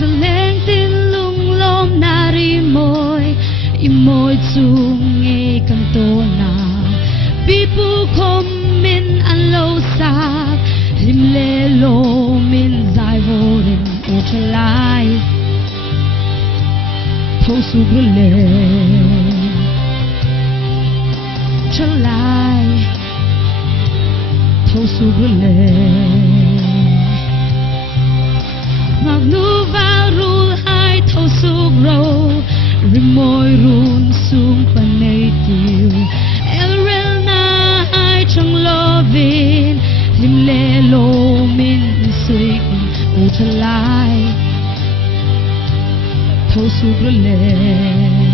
Zaleng tin lung lom nari moi Imoi chung nghe kan to na Pipu kom min an lo sak Lim le lo min zai vô rin o chalai Thâu su bru le Chalai Thâu su bru le Mag nu vào rul hai thâu su bro Rimoy run sung panay tiêu El rel na hai chang lovin Lim le lo min suy u chalai Thâu su bru le